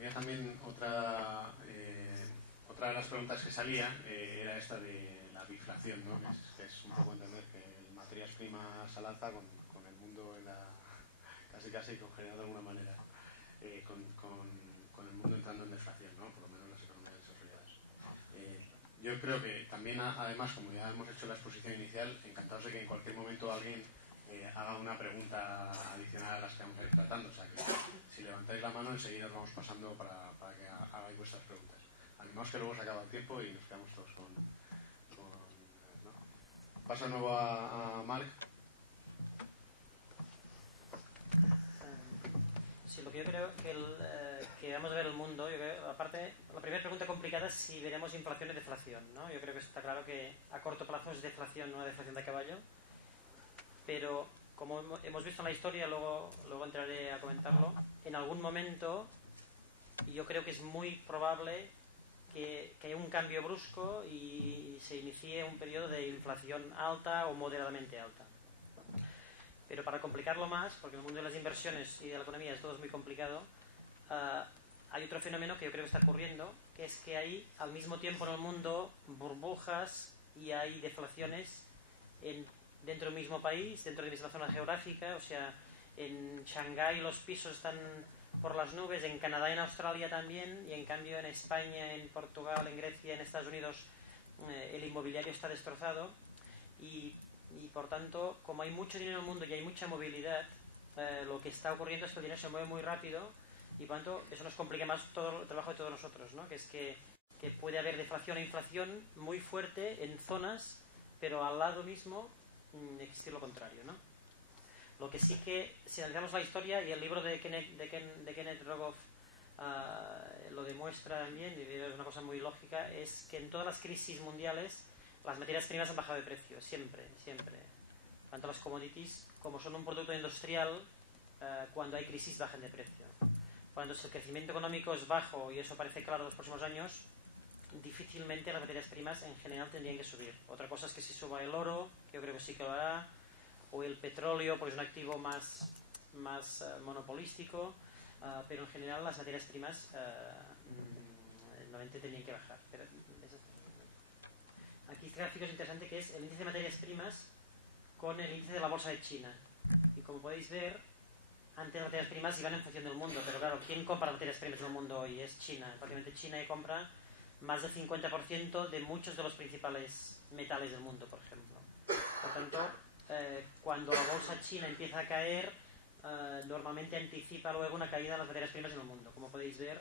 Había también otra de las preguntas que salía, era esta de la biflación, ¿no? Que es un poco entender que materias primas al alza con el mundo casi congeniado de alguna manera, con el mundo entrando en deflación, ¿no? Por lo menos en las economías desarrolladas. Yo creo que también, además, como ya hemos hecho la exposición inicial, encantados de que en cualquier momento alguien haga una pregunta adicional a las que vamos a ir tratando. O sea, que si levantáis la mano, enseguida os vamos pasando para que hagáis vuestras preguntas. Animaos que luego se acaba el tiempo y nos quedamos todos con ¿no? Paso de nuevo a Marc. Sí, lo que yo creo que vamos a ver el mundo, yo creo, aparte, la primera pregunta complicada es si veremos inflación y deflación, ¿no? Yo creo que está claro que a corto plazo es deflación, no una deflación de caballo, pero como hemos visto en la historia, luego entraré a comentarlo, en algún momento, y yo creo que es muy probable que haya un cambio brusco y se inicie un periodo de inflación alta o moderadamente alta. Pero para complicarlo más, porque en el mundo de las inversiones y de la economía todo es muy complicado, hay otro fenómeno que yo creo que está ocurriendo, que es que hay al mismo tiempo en el mundo burbujas y hay deflaciones dentro del mismo país, dentro de la misma zona geográfica. O sea, en Shanghái los pisos están por las nubes, en Canadá y en Australia también, y en cambio en España, en Portugal, en Grecia, en Estados Unidos el inmobiliario está destrozado y por tanto, como hay mucho dinero en el mundo y hay mucha movilidad, lo que está ocurriendo es que el dinero se mueve muy rápido y por tanto eso nos complica más todo el trabajo de todos nosotros, ¿no? Que es que puede haber deflación e inflación muy fuerte en zonas, pero al lado mismo existe lo contrario, ¿no? Lo que sí que, si analizamos la historia, y el libro de Kenneth Rogoff lo demuestra también, y es una cosa muy lógica, es que en todas las crisis mundiales las materias primas han bajado de precio, siempre. Tanto las commodities, como son un producto industrial, cuando hay crisis bajan de precio. Cuando el crecimiento económico es bajo, y eso parece claro en los próximos años, difícilmente las materias primas en general tendrían que subir. Otra cosa es que si suba el oro, que yo creo que sí que lo hará, o el petróleo, porque es un activo más monopolístico, pero en general las materias primas normalmente tendrían que bajar. Pero, aquí este gráfico es interesante, que es el índice de materias primas con el índice de la bolsa de China. Y como podéis ver, antes las materias primas iban en función del mundo, pero claro, ¿quién compra materias primas del mundo hoy? Es China. Prácticamente China compra más del 50% de muchos de los principales metales del mundo, por ejemplo. Por tanto, cuando la bolsa china empieza a caer, normalmente anticipa luego una caída de las materias primas en el mundo. Como podéis ver,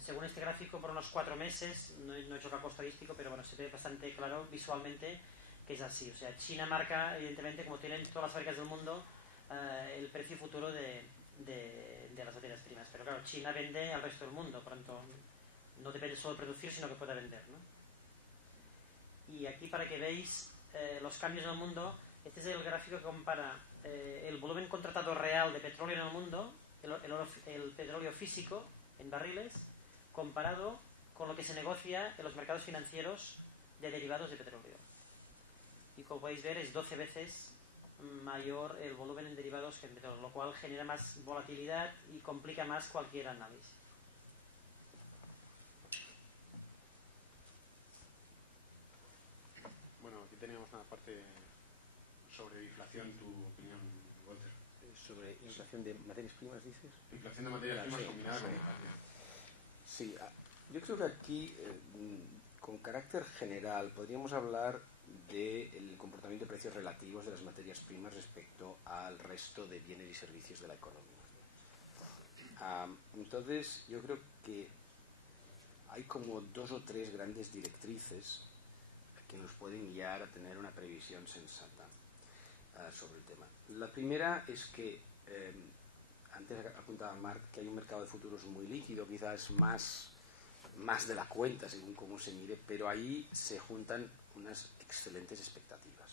según este gráfico, por unos 4 meses, no he hecho cálculo estadístico, pero bueno, se ve bastante claro visualmente que es así. O sea, China marca, evidentemente, como tienen todas las fábricas del mundo, el precio futuro de las materias primas. Pero claro, China vende al resto del mundo, por tanto, no depende solo de producir, sino que pueda vender, ¿no? Y aquí, para que veáis los cambios en el mundo, este es el gráfico que compara el volumen contratado real de petróleo en el mundo, el petróleo físico en barriles, comparado con lo que se negocia en los mercados financieros de derivados de petróleo. Y como podéis ver, es 12 veces mayor el volumen en derivados que en petróleo, lo cual genera más volatilidad y complica más cualquier análisis. Bueno, aquí teníamos una parte sobre inflación, tu opinión, Walter. ¿Sobre inflación de materias primas, dices? Inflación de materias primas combinada con inflación. Sí, yo creo que aquí, con carácter general, podríamos hablar del comportamiento de precios relativos de las materias primas respecto al resto de bienes y servicios de la economía. Entonces, yo creo que hay como 2 o 3 grandes directrices que nos pueden guiar a tener una previsión sensata sobre el tema. La primera es que, antes apuntaba Marc, que hay un mercado de futuros muy líquido, quizás más de la cuenta según cómo se mire, pero ahí se juntan unas excelentes expectativas.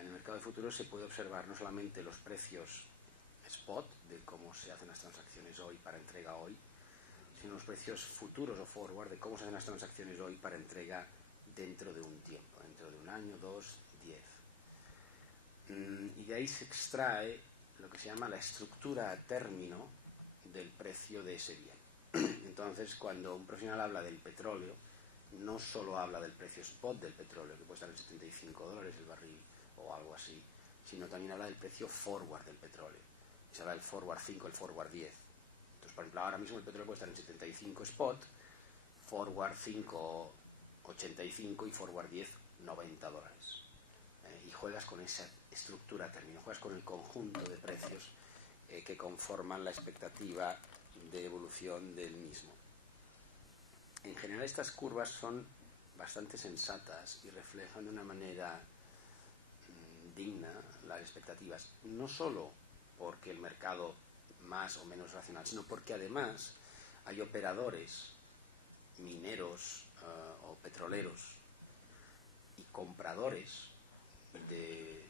En el mercado de futuros se puede observar no solamente los precios spot, de cómo se hacen las transacciones hoy para entrega hoy, sino los precios futuros o forward de cómo se hacen las transacciones hoy para entrega dentro de un tiempo, dentro de 1 año, 2, 10. Y de ahí se extrae lo que se llama la estructura a término del precio de ese bien. Entonces, cuando un profesional habla del petróleo, no solo habla del precio spot del petróleo, que puede estar en $75 el barril o algo así, sino también habla del precio forward del petróleo. Se habla del forward 5, el forward 10. Entonces, por ejemplo, ahora mismo el petróleo puede estar en 75 spot, forward 5, 85 y forward 10, $90. Y juegas con esa estructura término, juegas con el conjunto de precios que conforman la expectativa de evolución del mismo. En general estas curvas son bastante sensatas y reflejan de una manera digna las expectativas, no solo porque el mercado más o menos racional, sino porque además hay operadores mineros o petroleros y compradores de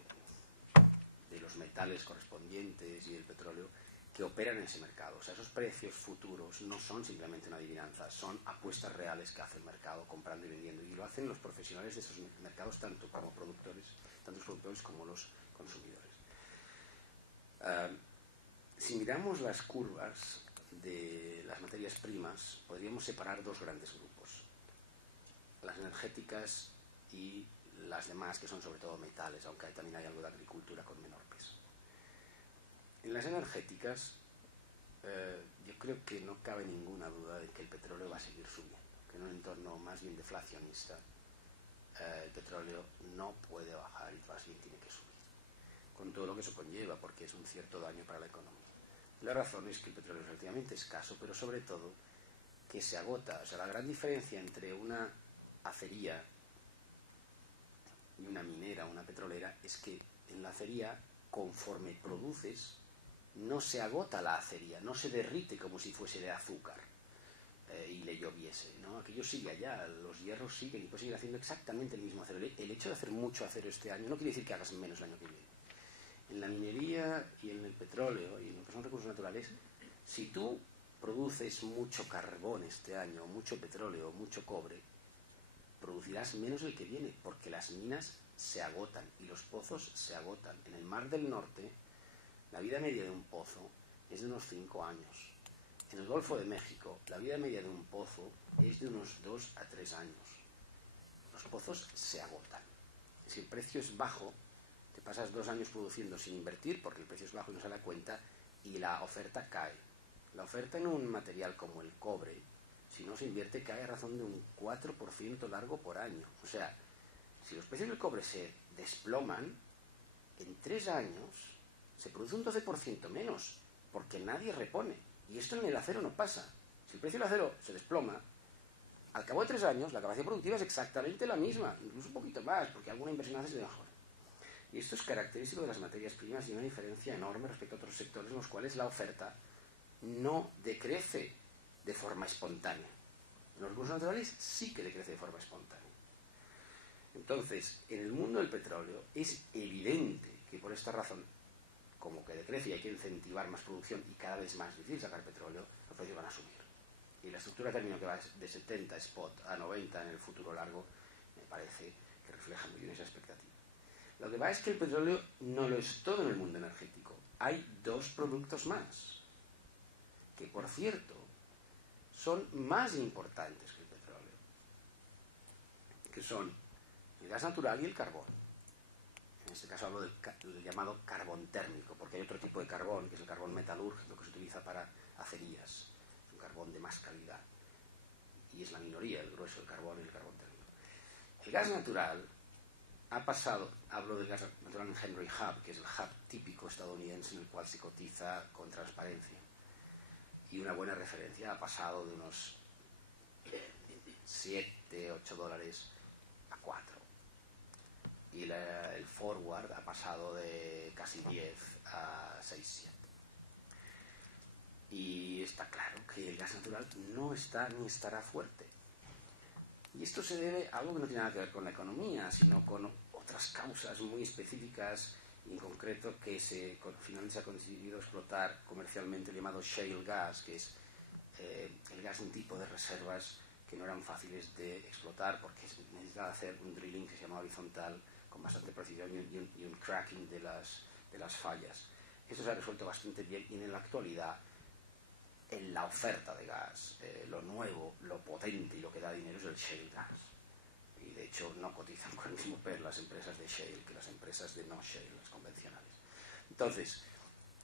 los metales correspondientes y del petróleo que operan en ese mercado. O sea, esos precios futuros no son simplemente una adivinanza, son apuestas reales que hace el mercado comprando y vendiendo, y lo hacen los profesionales de esos mercados, tanto los productores como los consumidores. Si miramos las curvas de las materias primas, podríamos separar dos grandes grupos: las energéticas y las demás, que son sobre todo metales, aunque también hay algo de agricultura con menor peso. En las energéticas, yo creo que no cabe ninguna duda de que el petróleo va a seguir subiendo, que en un entorno más bien deflacionista el petróleo no puede bajar y más bien tiene que subir, con todo lo que eso conlleva, porque es un cierto daño para la economía. La razón es que el petróleo es relativamente escaso, pero sobre todo que se agota. O sea, la gran diferencia entre una acería y una minera, una petrolera, es que en la acería, conforme produces, no se agota la acería, no se derrite como si fuese de azúcar y le lloviese, ¿no? Aquello sigue allá, los hierros siguen y puedes seguir haciendo exactamente el mismo acero. El hecho de hacer mucho acero este año no quiere decir que hagas menos el año que viene. En la minería y en el petróleo y en lo que son recursos naturales, si tú produces mucho carbón este año, mucho petróleo, mucho cobre, producirás menos el que viene, porque las minas se agotan y los pozos se agotan. En el Mar del Norte, la vida media de un pozo es de unos 5 años. En el Golfo de México, la vida media de un pozo es de unos 2 a 3 años. Los pozos se agotan. Si el precio es bajo, te pasas 2 años produciendo sin invertir, porque el precio es bajo y no sale a cuenta, y la oferta cae. La oferta en un material como el cobre, si no se invierte, cae a razón de un 4% largo por año. O sea, si los precios del cobre se desploman, en 3 años se produce un 12% menos, porque nadie repone. Y esto en el acero no pasa. Si el precio del acero se desploma, al cabo de 3 años la capacidad productiva es exactamente la misma, incluso un poquito más, porque alguna inversión hace de mejor. Y esto es característico de las materias primas y una diferencia enorme respecto a otros sectores en los cuales la oferta no decrece de forma espontánea. En los recursos naturales sí que decrece de forma espontánea. Entonces, en el mundo del petróleo es evidente que por esta razón, como que decrece y hay que incentivar más producción y cada vez más difícil sacar petróleo, los precios van a subir. Y la estructura térmica que va de 70 spot a 90 en el futuro largo, me parece que refleja muy bien esa expectativa. Lo que pasa es que el petróleo no lo es todo en el mundo energético. Hay 2 productos más, que por cierto son más importantes que el petróleo, que son el gas natural y el carbón. En este caso hablo del llamado carbón térmico, porque hay otro tipo de carbón, que es el carbón metalúrgico, que se utiliza para acerías, un carbón de más calidad, y es la minoría, el grueso del carbón y el carbón térmico. El gas natural ha pasado, hablo del gas natural en Henry Hub, que es el hub típico estadounidense en el cual se cotiza con transparencia, y una buena referencia, ha pasado de unos 7, 8 dólares a 4. Y el forward ha pasado de casi 10 a 6, 7. Y está claro que el gas natural no está ni estará fuerte. Y esto se debe a algo que no tiene nada que ver con la economía, sino con otras causas muy específicas, y en concreto que finalmente se ha conseguido explotar comercialmente el llamado shale gas, que es el gas de un tipo de reservas que no eran fáciles de explotar porque necesitaba hacer un drilling que se llama horizontal con bastante precisión y un cracking de las fallas. Esto se ha resuelto bastante bien y en la actualidad en la oferta de gas, lo nuevo, lo potente y lo que da dinero es el shale gas. Y de hecho no cotizan con el mismo PER las empresas de shale que las empresas de no shale, las convencionales. Entonces,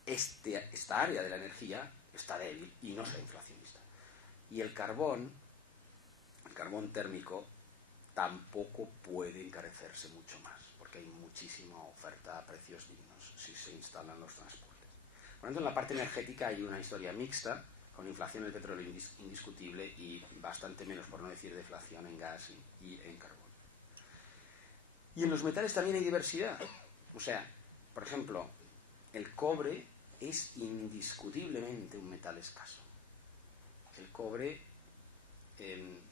esta área de la energía está débil y no será inflacionista. Y el carbón térmico, tampoco puede encarecerse mucho más, porque hay muchísima oferta a precios dignos si se instalan los transportes. Por lo tanto, en la parte energética hay una historia mixta, con inflación en el petróleo indiscutible y bastante menos, por no decir deflación, en gas y en carbón. Y en los metales también hay diversidad. O sea, por ejemplo, el cobre es indiscutiblemente un metal escaso. El cobre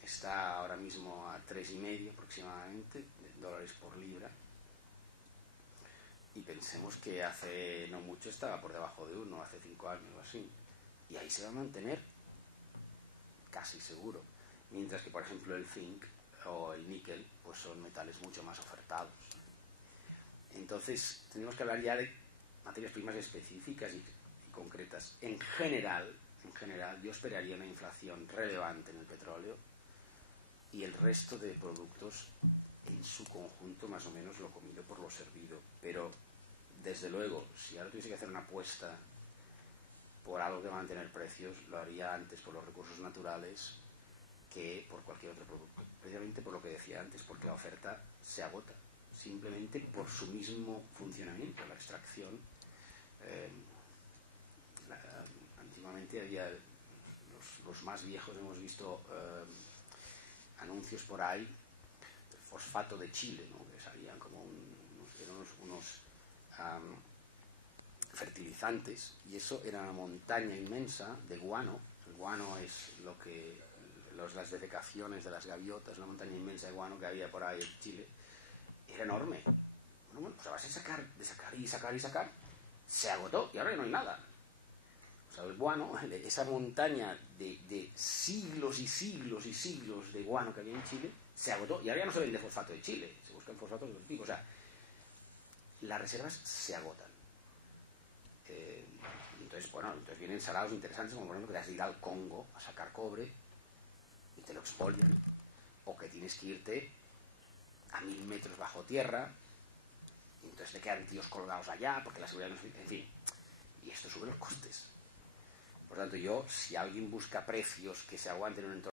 está ahora mismo a 3,5 aproximadamente dólares por libra, y pensemos que hace no mucho estaba por debajo de 1, hace 5 años o así, y ahí se va a mantener casi seguro, mientras que por ejemplo el zinc o el níquel pues son metales mucho más ofertados. Entonces tenemos que hablar ya de materias primas específicas y concretas. En general yo esperaría una inflación relevante en el petróleo, y el resto de productos en su conjunto más o menos lo comido por lo servido. Pero desde luego, si ahora tuviese que hacer una apuesta por algo que va a mantener precios, lo haría antes por los recursos naturales que por cualquier otro producto, precisamente por lo que decía antes, porque la oferta se agota simplemente por su mismo funcionamiento. La extracción, antiguamente había, los más viejos hemos visto anuncios por ahí del fosfato de Chile, ¿no? Que salían como unos fertilizantes, y eso era una montaña inmensa de guano. El guano es las defecaciones de las gaviotas, una montaña inmensa de guano que había por ahí en Chile. Era enorme. Bueno, pues a base de sacar, se agotó y ahora ya no hay nada. O sea, el guano, esa montaña de siglos y siglos y siglos de guano que había en Chile, se agotó y ahora ya no se vende fosfato de Chile, se buscan fosfatos de otro tipo. O sea, las reservas se agotan. Entonces vienen salados interesantes, como por ejemplo que te has de ir al Congo a sacar cobre y te lo expolian, o que tienes que irte a 1000 metros bajo tierra, y entonces te quedan tíos colgados allá porque la seguridad no es... En fin, y esto sube los costes. Por tanto, si alguien busca precios que se aguanten en un entorno